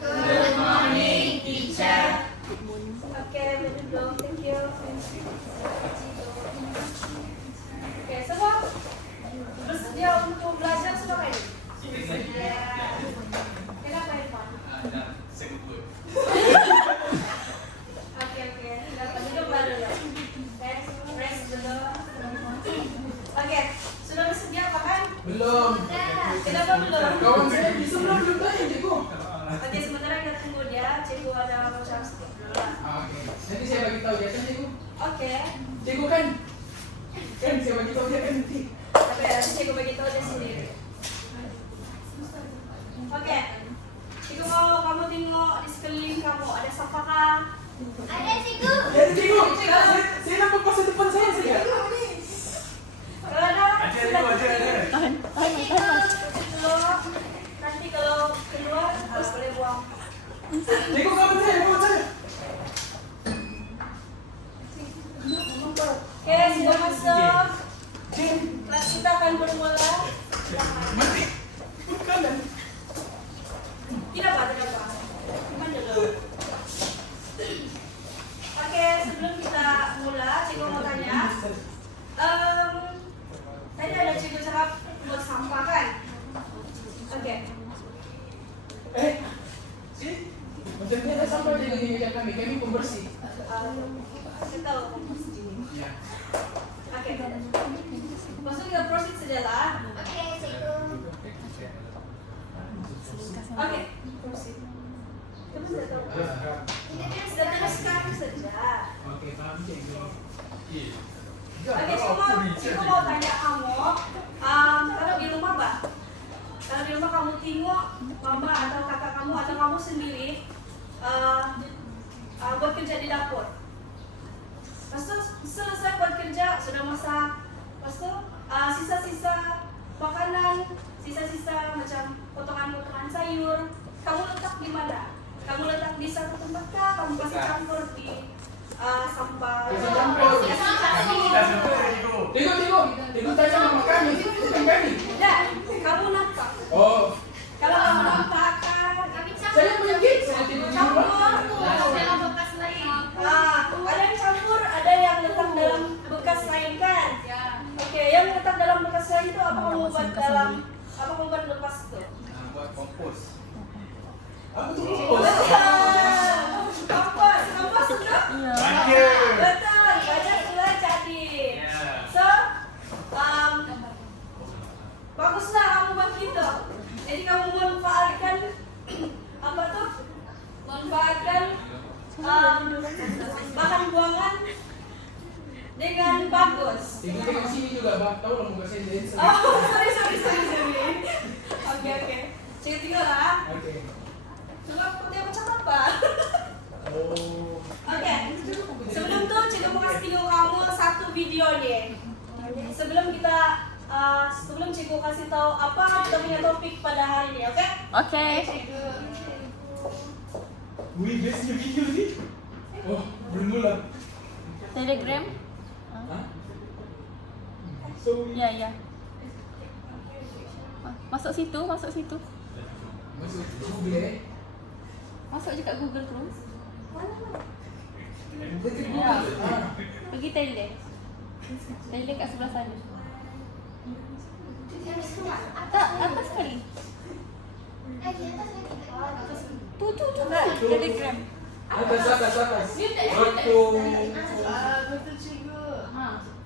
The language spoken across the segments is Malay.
Good morning, teacher. Oke, duduk. Thank you. Oke, semua bersedia untuk belajar semua kan? Bersedia. Kenapa Irfan? Oke. Dapat duduk baru ya. Rest dulu. Oke, sudah bersedia apa kan? Belum. Kenapa belum? Kawan saya bisa belum tanya, Cikgu. Oke, sementara kita tunggu dia. Cikgu ada macam skip dulu lah. Oke. Nanti saya bagi tahu ya kan, Cikgu. Oke. Cikgu kan saya bagi tahu dia kan nanti. Tapi nanti Cikgu bagi tahu dia sendiri. Oke. Cikgu mau kamu tengok di sekeliling kamu ada siapa kah? Ada cikgu. Ya, Cikgu. Saya nampak masa depan saya saja. Kalau ada, nanti kalau keluar harus boleh buang. Cikgu, kawan saya. Oke, sudah masuk. Kelas kita akan bermula. Tidak apa. Cuman dulu. Oke, sebelum kita mula, cikgu mau tanya. Tadi ada cikgu cakap buat sampah kan? Oke. Macam ni ada sampah di meja kami pembersih. Kita tahu komposisi. Ya. Oke. Langsung kita proceed saja lah. Oke, cikgu. Oke, proceed. Kamu sudah tahu? Sudah teruskan saja. Oke, paham, Cikgu. Oke, cikgu mau tanya kamu, kalau di rumah Mbak, kalau di rumah kamu tengok mama atau kakak kamu atau kamu sendiri buat kerja di dapur. Lepas tu selesai buat kerja, sudah masak. Lepas tu sisa-sisa makanan, sisa-sisa macam potongan-potongan sayur, kamu letak di mana? Kamu letak di satu tempat kah? Kamu kasih campur di sampah? Kasih campur. Cikgu tanya nama kami, bukan kami. Ya, kamu nampak. Oh, Kalau kamu nampak kan, saya punya kit. Saya tidur di rumah. Dalam bekas lain. ada yang campur, ada yang letak dalam bekas lain kan? Oke, yang letak dalam bekas lain itu apa kamu buat dalam? Apa kamu buat lepas itu? Buat kompos. Apa tuh? Oh. Kompos sudah? Betul, banyak sudah jadi. So, baguslah kamu buat gitu. Jadi kamu manfaatkan apa tuh? Manfaatkan bahan buangan dengan bagus. Cikgu tengok sini juga, Bang. Tahu lah muka saya jadi. Oh, sorry. Oke. Cikgu tinggal lah. Oke. Coba putih macam apa? Oh. Oke. Sebelum tuh cikgu mau kasih tengok kamu satu video nih. Sebelum cikgu kasih tahu apa kita punya topik pada hari ini, oke? Oke. Wih, bestnya video ni. Oh, bermula. Telegram? Hah? So, Ya. Masuk situ. masuk Google. Masuk je kat Google Chrome. Dekat Ya. Google. Pergi Telegram. Telegram kat sebelah sana. Tak, atas sekali. Tu Telegram. Atas. Betul cikgu.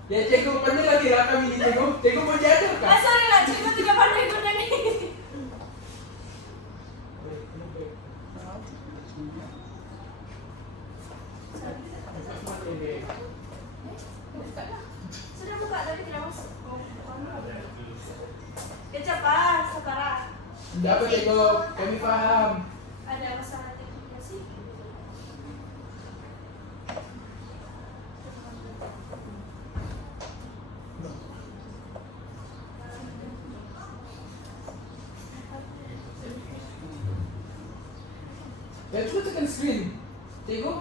Ya, Cikgu pandai lagi lah kami ni, Cikgu. Cikgu mau jaga kan? Sorry lah, cikgu tidak pandai guna nih. Sudah buka tapi tidak masuk. Kecap sekarang. Tidak apa, Cikgu. Kami faham. Ada masalah tekniknya sih. Ya, coba tekan screen. Cikgu,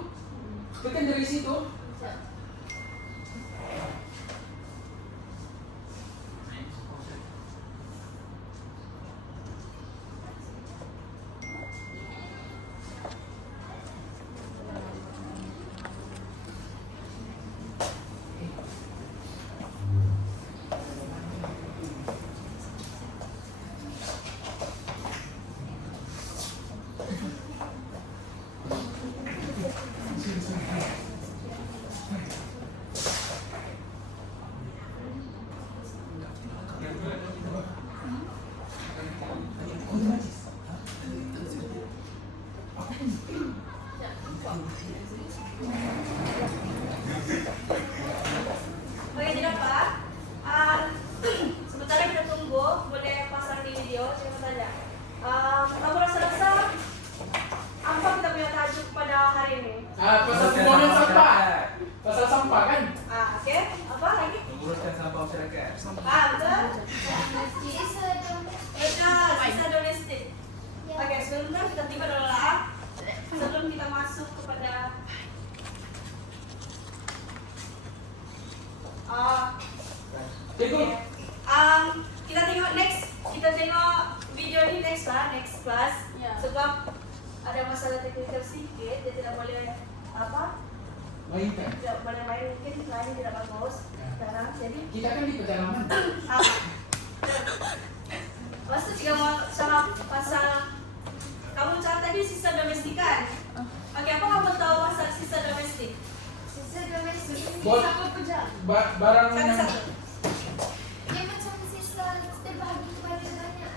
tekan dari situ. Oke, tidak apa. Sementara kita tunggu, boleh pasang di video. Saya mau tanya, kamu rasa-rasa apa kita punya tajuk pada hari ini? Pasal pembuangan sampah. Pasal sampah kan? Oke. Apa lagi? Menguruskan sampah masyarakat. Betul. Sisa domestik. Betul, sisa domestik. Ya. Oke, sebelumnya kita tiba adalah sebelum kita masuk kepada Cikgu. kita tengok next, kita tengok video ini next lah, next class. Ya. Sebab ada masalah teknikal sedikit, dia tidak boleh apa? Mainkan. Tidak boleh main, mungkin lain tidak bagus. Ya. Sekarang, jadi Kita kan di pedalaman. Maksud jika mau sama pasal kamu catat tadi sisa domestik kan? Oke, apa kamu tahu pasal sisa domestik? Sisa domestik. Buat barang yang Satu-satu. Dia macam sisa terbagi kepada banyak.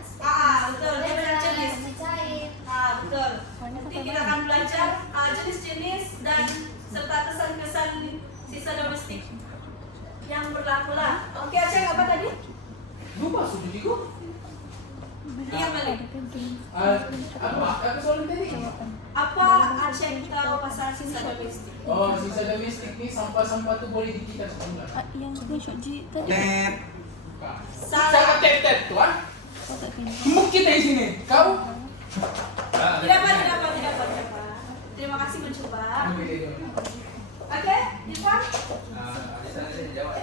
Betul. Dia banyak jenis. Cair. Betul. Nanti kita akan belajar jenis-jenis dan serta kesan-kesan sisa domestik yang berlaku lah. Oke, Aceh apa tadi? lupa sudah cikgu. Ingat balik. Apa soal tadi? Apa Aceh tahu pasal sisa domestik? Oh, sisa domestik ni sampah-sampah tu boleh dikitar semula. Yang screenshot Ji tadi. Salah. Saya tep-tep tu ah. Kau tak kena. Gemuk kita di sini. Kau? Tidak apa. Terima kasih mencoba. Oke, Irfan. Alisa nanti jawab.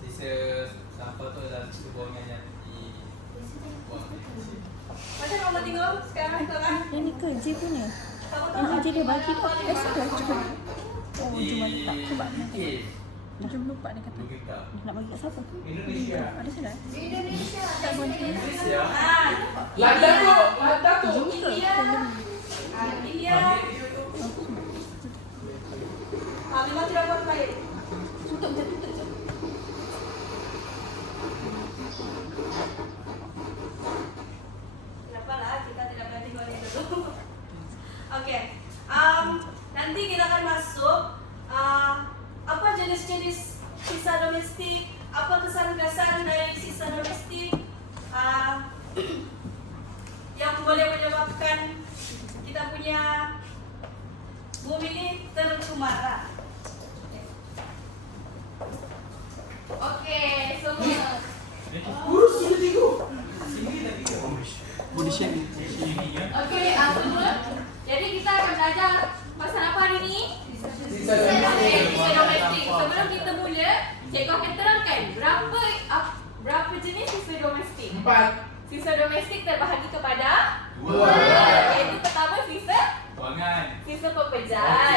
Sisa sampah tu adalah sisa buangan yang dibuang di sini. Macam kamu tengok sekarang tu kan? Yang ni ke Ji punya? Kamu tahu Yang tak? Ji dia bagi tu. Sudah cukup. Oh, Di cuma tak sebab nanti. UK, Macam lupa dia kata. Logika. Nak bagi kat siapa? Indonesia. Ada sudah? Di Indonesia. Tak boleh. Malaysia. Lada tu. India. India. Memang tidak buat baik. Tutup je, tutup je. Kenapa lah kita tidak berhenti goreng dulu? Oke. Nanti kita akan masuk apa jenis-jenis sisa domestik, apa kesan-kesan dari sisa domestik yang boleh menyebabkan kita punya bumi ini tercemara. Oke, semua. Urus sudah cikgu. Okey, semua. Jadi kita akan belajar pasal apa hari ini? Sisa domestik. Sisa domestik. Sebelum kita mula, cikgu akan terangkan berapa jenis sisa domestik. 4. Sisa domestik terbahagi kepada Dua. iaitu pertama sisa Buangan. sisa pepejal.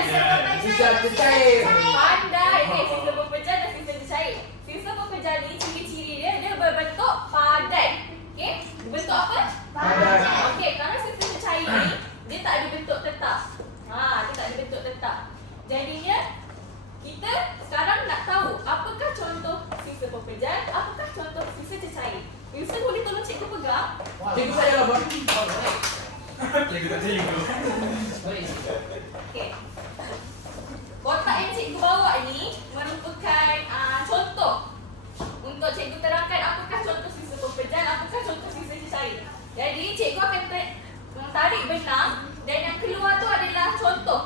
Sisa cair. Pandai. Okey, sisa pepejal dan sisa cair. Sisa pepejal ni ciri-ciri dia berbentuk padat. Okey? Bentuk apa? Padat. Okey, kalau sisa cair ni dia tak ada bentuk tetap. Dia tak ada bentuk tetap. Jadinya kita sekarang nak tahu apakah contoh sisa pepejal, apakah contoh sisa cair. Wilson boleh tolong cikgu pegang? Cikgu saya lah bang. Cikgu tak cikgu. Okey. Kotak yang cikgu bawa ni merupakan contoh untuk cikgu terangkan apakah contoh sisa pepejal, apakah contoh sisa cair. Jadi cikgu akan tarik benang dan yang keluar tu adalah contoh.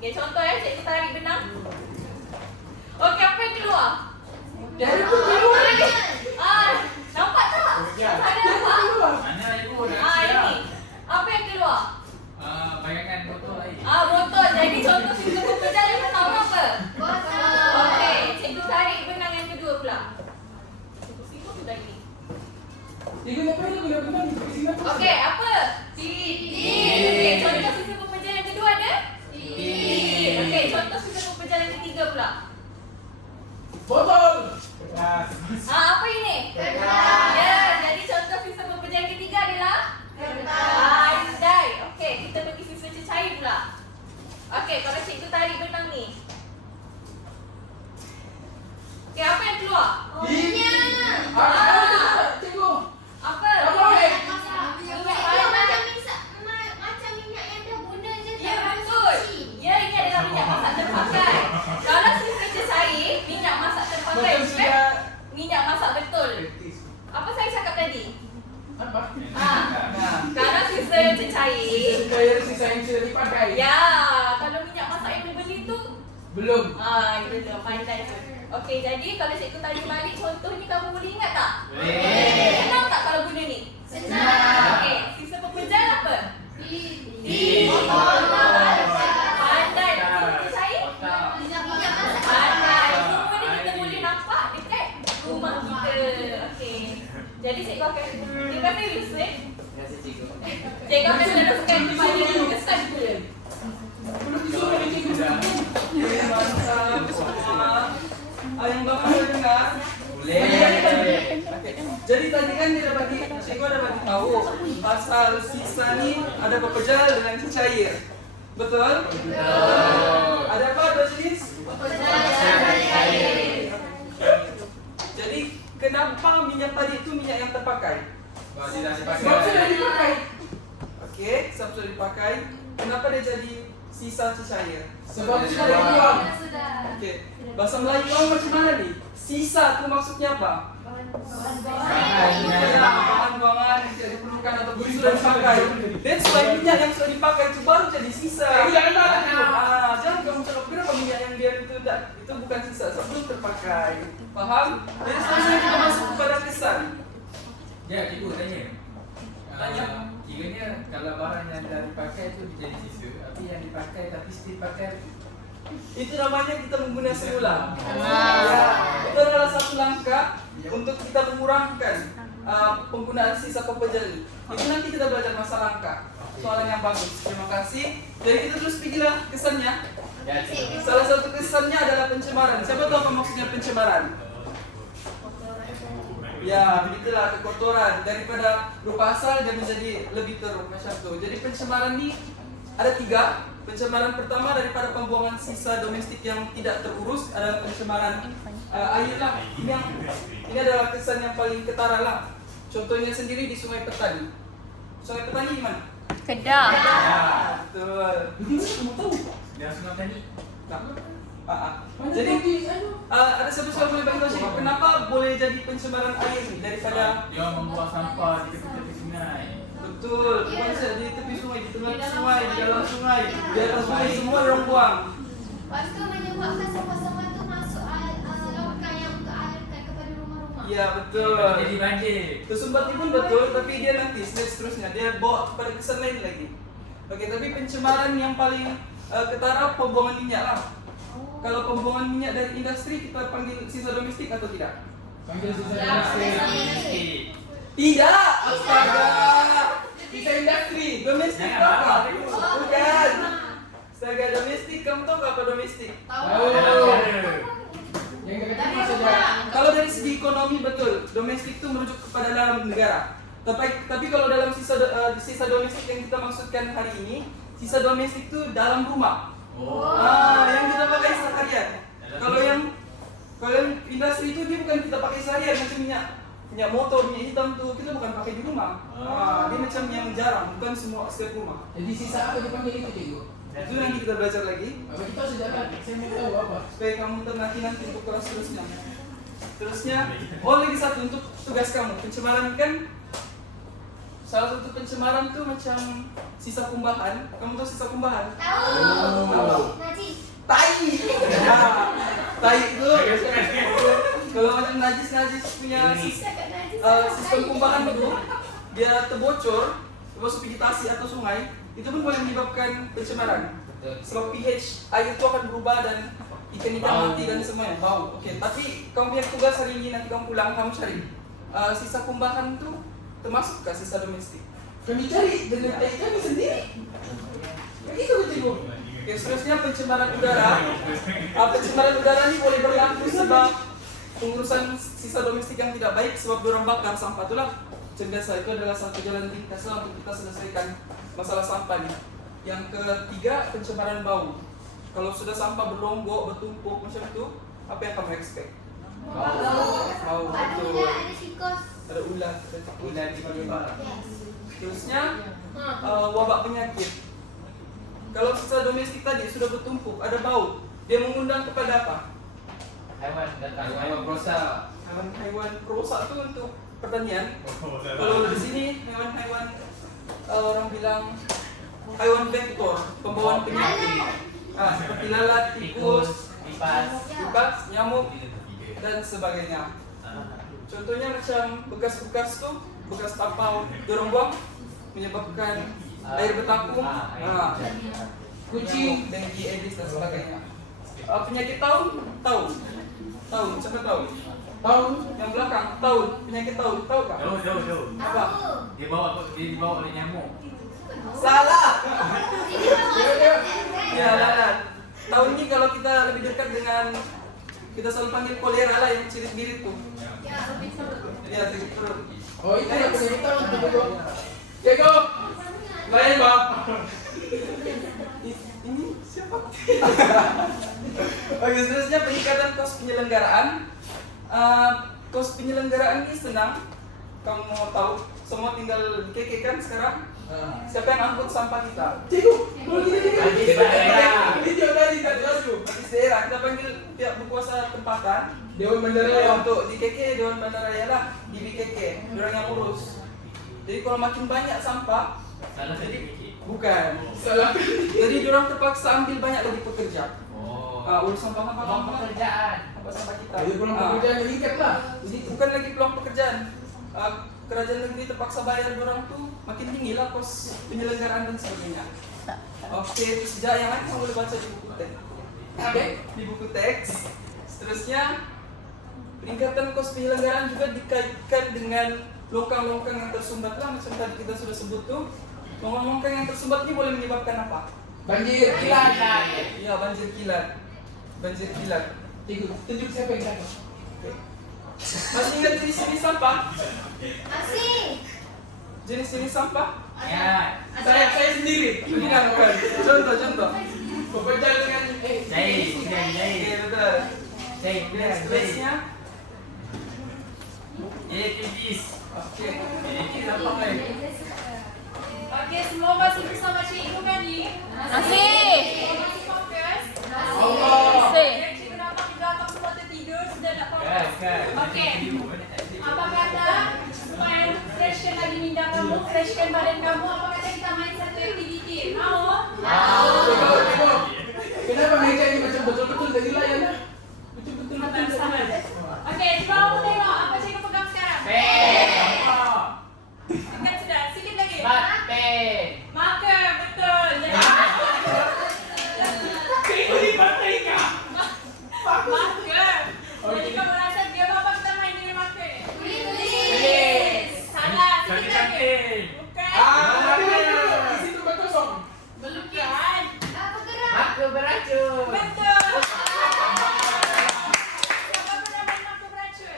Okey, contoh cikgu tarik benang. Okey, apa yang keluar? Dari tu keluar. Nampak tak? Ada apa? Mana ibu dah Ini. siap? Apa yang keluar? Bayangan botol air. Botol. Jadi contoh sisa pepejal yang pertama apa? Botol. Okey, cikgu tarik benang yang kedua pula. Cikgu sibuk sudah ini. Cikgu nak pergi guna benang di sini. Okey, apa? Titik. Okey, contoh sisa pepejal yang kedua ada? Titik. Okey, contoh sisa pepejal yang ketiga pula. Botol. Apa ini? Kertas. Ya, jadi contoh sisa pepejal yang ketiga adalah? Kertas. cair sisa yang sudah dipakai. Ya, kalau minyak masak yang beli tu Belum. itu dah pandai tu. Okey, jadi kalau cikgu tanya balik contoh ni kamu boleh ingat tak? Boleh. Senang tak kalau guna ni? Senang. Okey, sisa pepejal apa? Di. Pandai tak sisa cair? Otak. Minyak masak. Pandai. Semua ni kita boleh nampak dekat rumah kita. Okey. Jadi cikgu akan terima kasih Yusuf. Terima kasih cikgu. Cikgu akan meneruskan kepada kesan pula. Belum disuruh oleh cikgu. Mantap semua. Yang bapak dah dengar. Boleh. Okey. Jadi tadi kan dia dapat cikgu ada bagi tahu pasal sisa ni ada pepejal dengan cecair. Betul? Ada apa dua jenis? Jadi kenapa minyak tadi itu minyak yang terpakai? Kalau tidak dipakai. Sebab sudah dipakai. Okey, sebab sudah dipakai. Kenapa dia jadi sisa cecair? Sebab sudah dibuang. Sudah. Okey. Bahasa Melayu kamu macam mana ni? Sisa tu maksudnya apa? Bahan-bahan yang tidak diperlukan ataupun sudah dipakai. That's why minyak yang sudah dipakai itu baru jadi sisa. Jangan kamu cakap kenapa minyak yang dia itu tidak, itu bukan sisa, sebelum terpakai. Faham? Jadi sekarang kita masuk kepada kesan. Ya, cikgu tanya. Tanya. Kiranya kalau barang yang dah dipakai tu jadi sisa, tapi yang dipakai tapi still pakai. Itu namanya kita menggunakan semula. Ya, itu adalah satu langkah untuk kita mengurangkan penggunaan sisa pepejal ini. Itu nanti kita belajar masa langkah. Soalan yang bagus. Terima kasih. Jadi kita terus pikirlah kesannya. Ya, cikgu. Salah satu kesannya adalah pencemaran. Siapa tahu apa maksudnya pencemaran? Ya, begitulah kekotoran. Daripada rupa asal dia menjadi lebih teruk macam tu. Jadi pencemaran ni ada 3. Pencemaran pertama daripada pembuangan sisa domestik yang tidak terurus adalah pencemaran air lah. Ini adalah kesan yang paling ketara lah. Contohnya sendiri di Sungai Petani. Sungai Petani di mana? Kedah. Ya, betul. Kamu tahu? Dia sungai tadi. Mana Jadi tahu di anu? ada satu soal boleh bagi tahu Syekh, kenapa boleh jadi pencemaran air ni daripada Dia membuang sampah di tepi-tepi sungai. betul, bukan saja di tepi sungai, di tengah sungai, di dalam sungai, di atas sungai semua orang buang. Lepas tu menyebabkan sampah-sampah tu masuk longkang yang untuk alirkan kepada rumah-rumah. Ya betul. Jadi banjir. Tersumbat ni pun betul, tapi dia nanti seterusnya dia bawa kepada kesan lain lagi. Okey, tapi pencemaran yang paling ketara pembuangan minyak lah. Kalau pembuangan minyak dari industri kita panggil sisa domestik atau tidak? Panggil sisa Ya, domestik. Tidak, astaga. Sisa industri. Domestik Jangan apa? marah. Bukan. Astaga, domestik, kamu tahu apa domestik? Tahu. Yang ketiga saja. Kalau dari segi ekonomi betul, domestik itu merujuk kepada dalam negara. Tapi kalau dalam sisa domestik yang kita maksudkan hari ini, sisa domestik itu dalam rumah. Yang kita pakai seharian. Kalau yang industri itu dia bukan kita pakai seharian macam minyak motor, minyak hitam tuh kita bukan pakai di rumah. Dia macam yang jarang, bukan semua setiap rumah. Jadi sisa apa dipanggil itu cikgu? Itu nanti kita belajar lagi. Bagi tahu sejarah. Saya mau tahu apa. Supaya kamu nanti untuk kelas terusnya. Terusnya, lagi satu untuk tugas kamu. Pencemaran kan salah satu pencemaran tuh macam sisa kumbahan. Kamu tahu sisa kumbahan? Tahu. Najis. Tai. Tai itu kalau macam najis punya Cakap najis. sistem kumbahan itu dia terbocor masuk vegetasi atau sungai, itu pun boleh menyebabkan pencemaran. Sebab pH air itu akan berubah dan ikan-ikan mati dan semuanya bau. Okey, tapi kamu punya tugas hari ini nanti kamu pulang kamu cari sisa kumbahan itu termasukkah sisa domestik? Kami cari dengan tai kami sendiri. Begitu cikgu. Oke, seterusnya pencemaran udara. Pencemaran udara ini boleh berlaku sebab pengurusan sisa domestik yang tidak baik sebab dorang bakar sampah itulah. Biasa itu adalah satu jalan ringkas lah untuk kita selesaikan masalah sampah ini. Yang ketiga, pencemaran bau. Kalau sudah sampah berlombok, bertumpuk macam itu, apa yang kamu expect? Bau, Ada betul. ular, ada tikus. Ada ular, ada tikus. Ular di mana? Yes. Terusnya, wabak penyakit. Kalau sisa domestik tadi sudah bertumpuk, ada bau, dia mengundang kepada apa? Haiwan datang. Haiwan berosak. Hewan perusak itu untuk pertanian. Kalau di sini hewan-hewan orang bilang hewan vektor, pembawaan penyakit. Seperti lalat, tikus, lipas, nyamuk, dan sebagainya. Contohnya macam bekas-bekas tuh, bekas tapau dorong buang menyebabkan air bertakung, kucing, dengki, Aedes dan sebagainya. Penyakit taun, siapa tahu? Taun yang belakang, taun, penyakit taun, tahu kah? Tahu. Apa? Dia dibawa oleh nyamuk. Salah. Ini memang Ya, lalat. Taun ini kalau kita lebih dekat dengan kita selalu panggil kolera lah yang cirit-birit tuh. Ya, sakit perut. Oh, itu yang penyakit tahun Ceko. Ceko. Lain, Bang. Ini siapa? Oke, seterusnya peningkatan kos penyelenggaraan. Kos penyelenggaraan ini senang. Kamu mau tahu, semua tinggal keke kan sekarang. Siapa yang angkut sampah kita? Ceko. Ini Habis daerah, kita panggil pihak berkuasa tempatan. Dewan Bandara Ya, ya. untuk di KK Dewan Bandar Raya lah, di BKK, orang yang urus. Jadi kalau makin banyak sampah, Salah tadi Kiki. bukan. Salah. Jadi orang terpaksa ambil banyak lagi pekerja. Oh. Urus sampah-sampah pekerjaan. sampah kita. Jadi peluang pekerjaan meningkat lah. Jadi bukan lagi peluang pekerjaan. Kerajaan negeri terpaksa bayar orang tuh makin tinggi lah kos penyelenggaraan dan sebagainya. Oke, sejak yang lain kamu boleh baca di buku teks. Oke, di buku teks. Seterusnya peningkatan kos penyelenggaraan juga dikaitkan dengan longkang-longkang yang tersumbat lah, macam tadi kita sudah sebut tuh. Longkang-longkang yang tersumbat ini boleh menyebabkan apa? Banjir, kilat. Iya, banjir kilat. Banjir kilat. Ceko, tunjuk siapa yang cakap. Masih ingat jenis-jenis sampah? Masih. Jenis-jenis sampah? Ya. Saya sendiri. Bukan. Contoh. Pekerja dengan Jahit. Oke, betul. Seterusnya. Tipis. Oke. Ini apa kan? Oke, semua masih bersama cikgu kan ni? Masih. Semua masih fokus? Masih. Cikgu nampak di belakang semua tertidur, sudah tak fokus. Kan. Okey. Apa kata supaya freshkan lagi minda kamu, freshkan badan kamu, apa kata kita main satu aktiviti? Mau? Ceko. Kenapa meja ini macam betul-betul dari layan? Betul-betul Sama. Okey, cuba kamu tengok apa cikgu pegang sekarang. Dekat sudah, sikit lagi. Marker, betul. Jadi marker. Jadi kamu rasa dia apa kita main dengan marker? Tulis. Salah, sikit lagi. Bukan. Di situ berkosong. Belum kan? Apa gerak? Betul. Siapa pernah main marker beracun?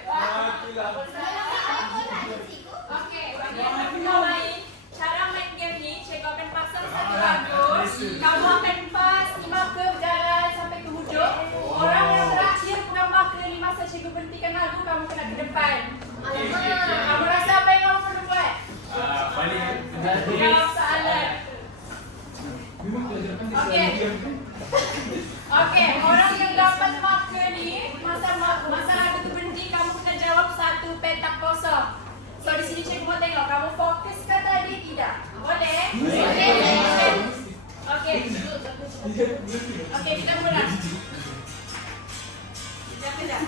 Okey, bagi yang tak pernah main, cara main game ni, cikgu akan pasang satu lagu. Kamu akan pas ni marker berjalan sampai ke hujung. Orang yang terakhir pegang marker ni masa cikgu berhentikan lagu, kamu kena ke depan. Kamu rasa apa yang kamu perlu buat? Jawab soalan. Okey, orang yang dapat marker ni, masa lagu tu berhenti, kamu kena jawab satu petak kosong. So di sini cikgu mau tengok kamu fokus ke tadi tidak? Boleh? Boleh. Okey. Okey, kita mula. Kejap.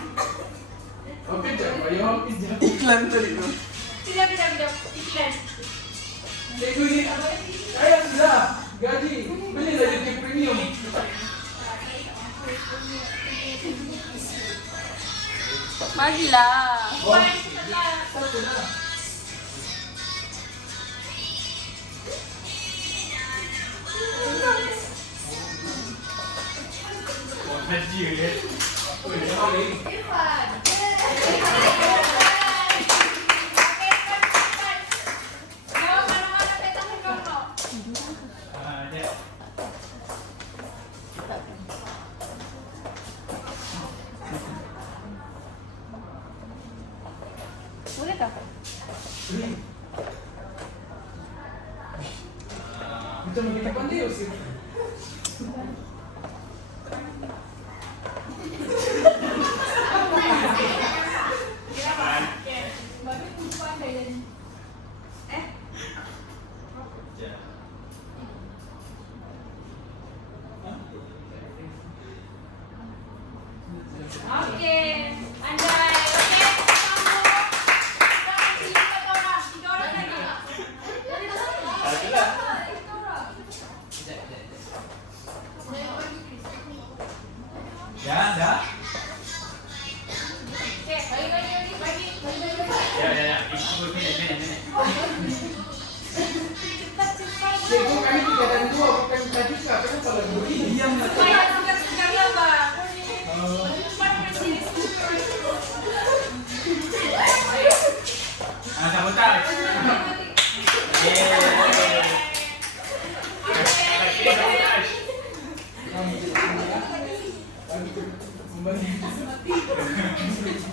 Oke, jangan bayar pijak. Iklan tadi tuh. Kejap. Iklan. Ceko ini saya sudah gaji beli lagi ke premium. Marilah. Poin sebelah. Satu dah. Irfan. Okey, cepat. Jawab mana-mana petak yang kamu nak. Boleh tak? Macam kita pandai sih. Ya, dah. Okay, bagi. Ya. Ini. Cepat. Cikgu kami kegiatan dua bukan tadi kak. Kenapa lagi begini? Diam lah. Supaya tugas-tugas apa? Kamu tarik.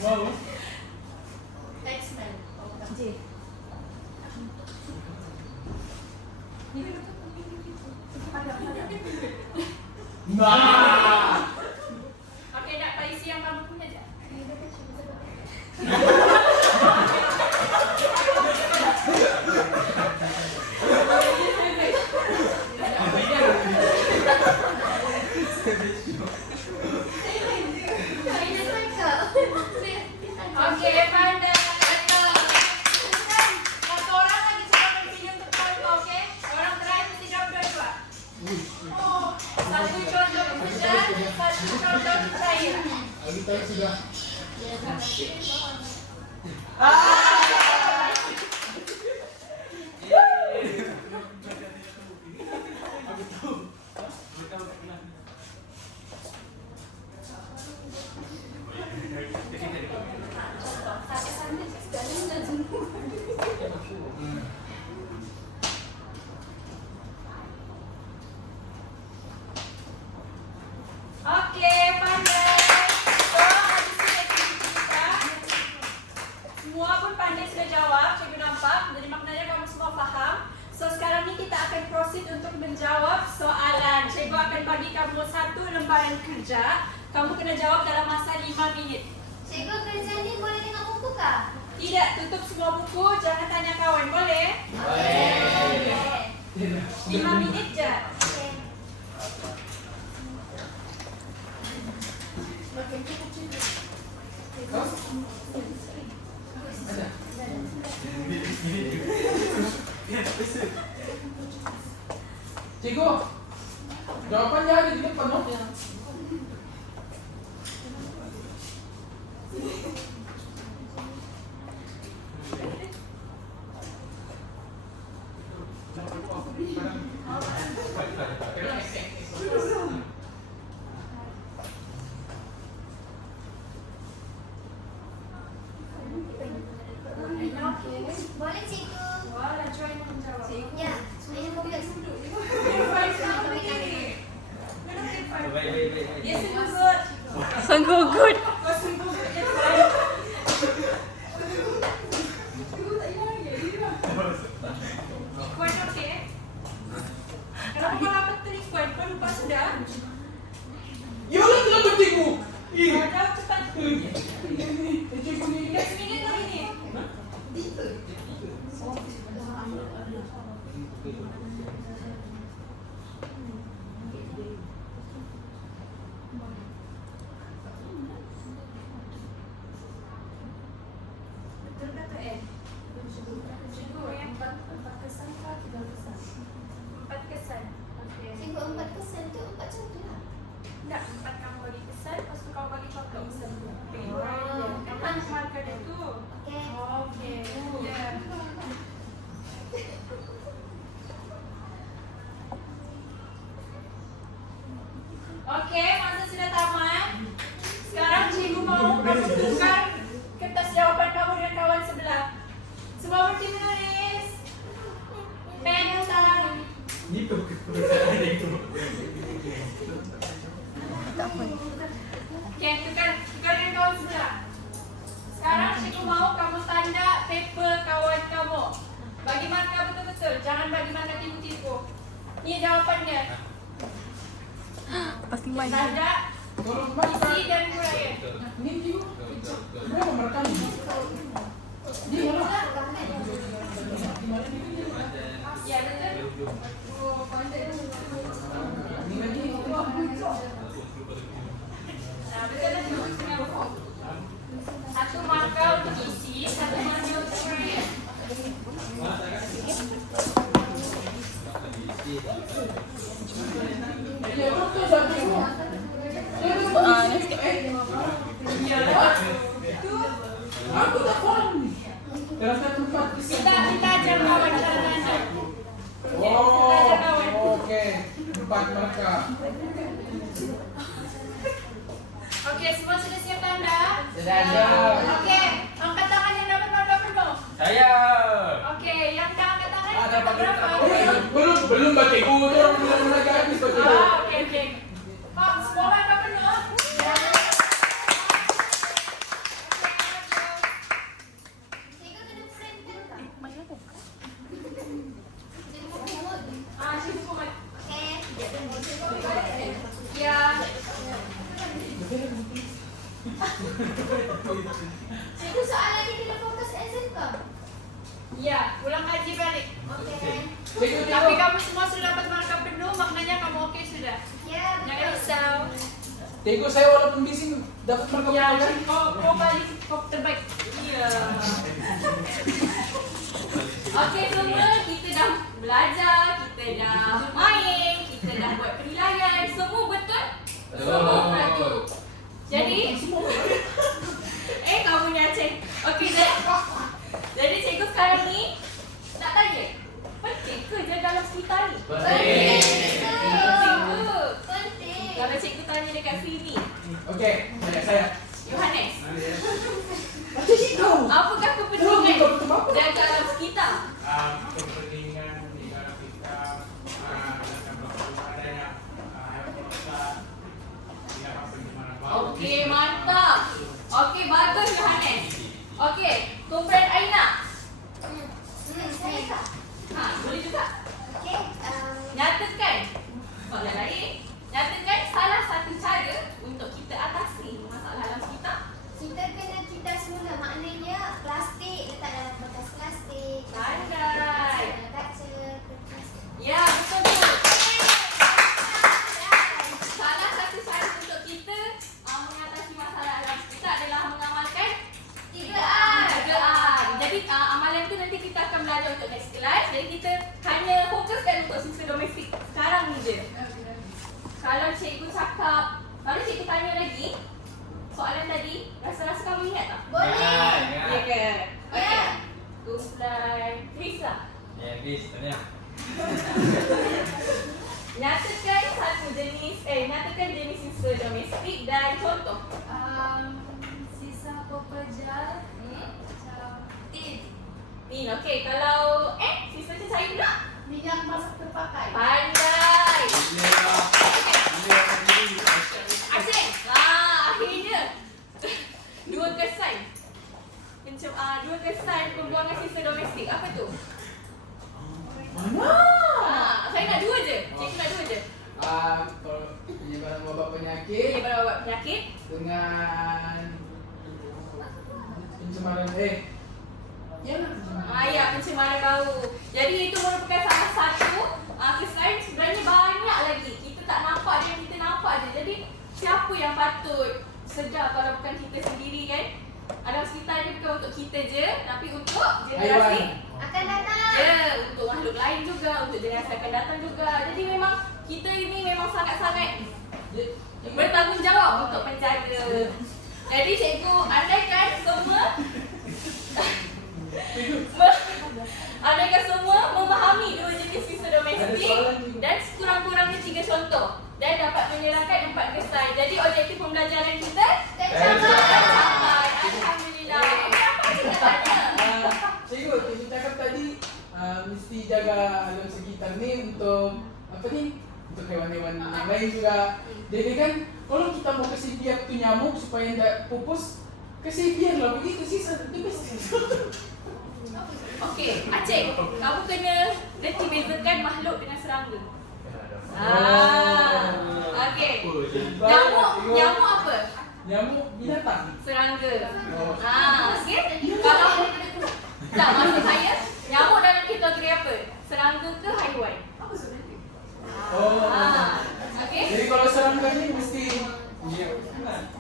Wow. Textman. Nah. Okey, nak isi yang kamu punya je. Okey, pandai. Satu orang lagi coba berpinjam tempat kau, okey? Orang terakhir mesti jawab dua-dua. Satu contoh kemudian, satu contoh terakhir. Kita sudah. Okey, pandai. So, habis ini aktiviti kita. Semua pun pandai sudah jawab, cikgu nampak. Jadi maknanya kamu semua faham. So, sekarang ni kita akan proceed untuk menjawab soalan. Cikgu akan bagi kamu satu lembaran kerja. Kamu kena jawab dalam masa 5 minit. Cikgu, kerja ni boleh tengok buku kah? Tidak, tutup semua buku, jangan tanya kawan. Boleh? Boleh. 5 minit je. Cikgu, jawapannya ada di depan, no? Boleh cikgu. Wah, try menjawab. Ya, saya fokus. Baik. Dia sungguh good. Sungguh good. Kau sungguh good. Dia baik. Ikut okey? Kenapa kau dapat terikut? Kau lupa sudah? Ya Allah, kenapa cikgu? Kau jawab cepat. Cikgu ni. 3 minit lagi ni. Betul kata Ed? Cikgu yang 4 kesan ke 3 kesan? 4 kesan. Okey. Cikgu, 4 kesan tu 4 contoh lah. Tak, 4 kamu bagi kesan, lepas tu kamu bagi contoh kesan tu. Oh. Kamu marker dia tu. Okey. Okey. Ya. Okey, masa sudah tamat. Sekarang cikgu mau kamu tukar kertas jawapan kamu dengan kawan sebelah. Semua berhenti menulis. Pen datang. Itu. Okey, tukar dengan kawan sebelah. Sekarang cikgu mau kamu tanda paper kawan kamu. Bagi markah betul-betul, jangan bagi markah tipu-tipu. Ini jawapannya. Pasti main. Tanda, Tolong baca. isi dan huraian. Ini cikgu. Berapa merekam? Di mana? Ya, betul. Ini lagi. Nah, betul dah cikgu. Satu markah untuk isi, satu markah untuk huraian. Ya, betul saja. Aku tak faham ni. Dalam satu tempat Kita ajar kawan cara ngajar. Oh, okey. Tempat mereka. Okey, semua sudah siap tanda? Sudah. Okey, angkat tangan yang dapat tanda penuh. Saya. Okey, yang tak angkat tangan Ada dapat berapa? Belum batik. Oh, tu orang belum lagi habis batik. Okey. Pak, semua orang dapat penuh? Cikgu kena frame kan tak? Jadi mau kumut. Okey. Okey. Ya. Cikgu soalan ni kena fokus exam ke? Ya, ulang kaji balik. Okey. Cikgu Tapi tengok. kamu semua sudah dapat markah penuh, maknanya kamu okey sudah. Ya, Jangan betul. risau. Tengok saya walaupun bising dapat markah Ya, penuh kan? kau balik kau terbaik. Ya. Okey semua, kita dah belajar, kita dah main, kita dah buat penilaian, semua betul? Semua betul. Jadi, kamu ni Aceh. Okey, jadi cikgu sekarang ni nak tanya, penting ke dia dalam sekitar ni? Penting. Penting ke? Penting. Kalau cikgu tanya dekat sini, Okey, saya. Yohanes, Macam situ. apakah kepentingan Kau betul apa? dia dalam sekitar? Kepentingan di dalam kita dalam adanya tidak pencemaran bau. Okey, mantap. Okey, bagus Yohanes. Okey, Kumpulan Aina. Saya tak. Boleh juga. Okey. Nyatakan. Soalan lain. Nyatakan salah satu cara untuk kita atasi masalah dalam sekitar. Kita kena kita semula. Maknanya plastik letak dalam bekas plastik. Pandai. Kaca, kertas. Ya, betul tu. Salah satu cara untuk kita mengatasi masalah dalam sekitar adalah mengamalkan 3R. Jadi amalan tu nanti kita akan belajar untuk next class. Jadi kita hanya fokuskan untuk siswa domestik sekarang ni je. Kalau cikgu cakap, kalau cikgu tanya lagi soalan tadi, rasa-rasa kamu ingat tak? Boleh. Ya ke? Okey. Ya. Kumpulan Chris lah. Ya, bis, tanya. Nyatakan nyatakan jenis siswa domestik dan contoh. Sisa pekerja Macam tin. Tin, okey. Kalau siswa cecair pula? Minyak masak terpakai. Pandai. Aceh. Akhirnya. Dua kesan. Dua kesan pembuangan siswa domestik. Apa tu? Mana? Saya nak dua je. Cikgu nak dua je. Kalau penyebaran wabak penyakit Penyebaran wabak penyakit. dengan pencemaran ya nak pencemaran. Ya, pencemaran bau. Jadi itu merupakan salah satu kesan. Sebenarnya banyak lagi. Kita tak nampak dia, kita nampak je. Jadi siapa yang patut sedar kalau bukan kita sendiri kan? Alam sekitar ni bukan untuk kita je, tapi untuk generasi Haiwan. Akan datang. ya, untuk makhluk lain juga, untuk generasi akan datang juga. Jadi memang kita ini memang sangat-sangat bertanggungjawab untuk menjaga. Jadi cikgu andaikan semua andaikan semua memahami dua jenis siswa domestik dan sekurang-kurangnya 3 contoh dan dapat menyerahkan 4 kesan. Jadi objektif pembelajaran kita tercapai. Alhamdulillah. Apa kita tanya? Cikgu cakap tadi mesti jaga alam sekitar ni untuk apa ni? Untuk hewan-hewan yang lain juga. Jadi kan kalau kita mau kasih biar tu nyamuk supaya tidak pupus, kasih biarlah begitu sisa Okey, Aceh, kamu kena reti bezakan makhluk dengan serangga. Okey. Nyamuk apa? Nyamuk binatang. Serangga. Okey. Kalau tak maksud saya, nyamuk dalam kategori apa? Serangga ke haiwan? Okey. Jadi kalau serangga ni mesti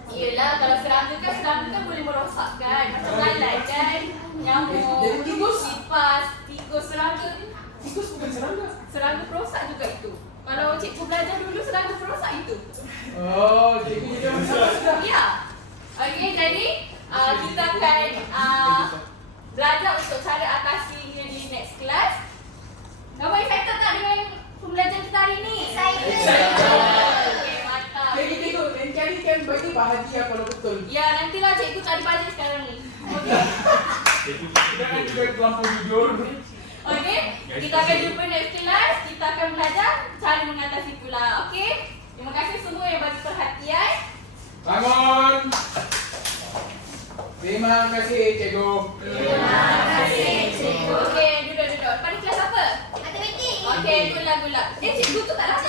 Yelah, kalau serangga kan boleh merosakkan. Macam lalat kan? Nyamuk, Jadi tikus? kipas, tikus, serangga. tikus bukan serangga. Serangga perosak juga cikgu belajar dulu serangga perosak itu. Oh, cikgu juga masalah sudah. Ya. Okey, jadi kita akan belajar untuk cara atasinya di next class. Kamu excited tak dengan pembelajaran kita hari ni? Excited. Okey, mantap. Jadi tengok, lain kali kan bagi Pak Haji kalau betul. Ya, nantilah cikgu tak ada bajet sekarang ni. Okey. Jangan juga terlampau jujur. Okey, kita akan jumpa next class. Kita akan belajar cara mengatasi pula. Okey? Terima kasih semua yang bagi perhatian. Bangun. Terima kasih cikgu. Terima kasih, cikgu. Okey, duduk. Pada kelas apa? Matematik. Okey, gula. Cikgu tu tak rasa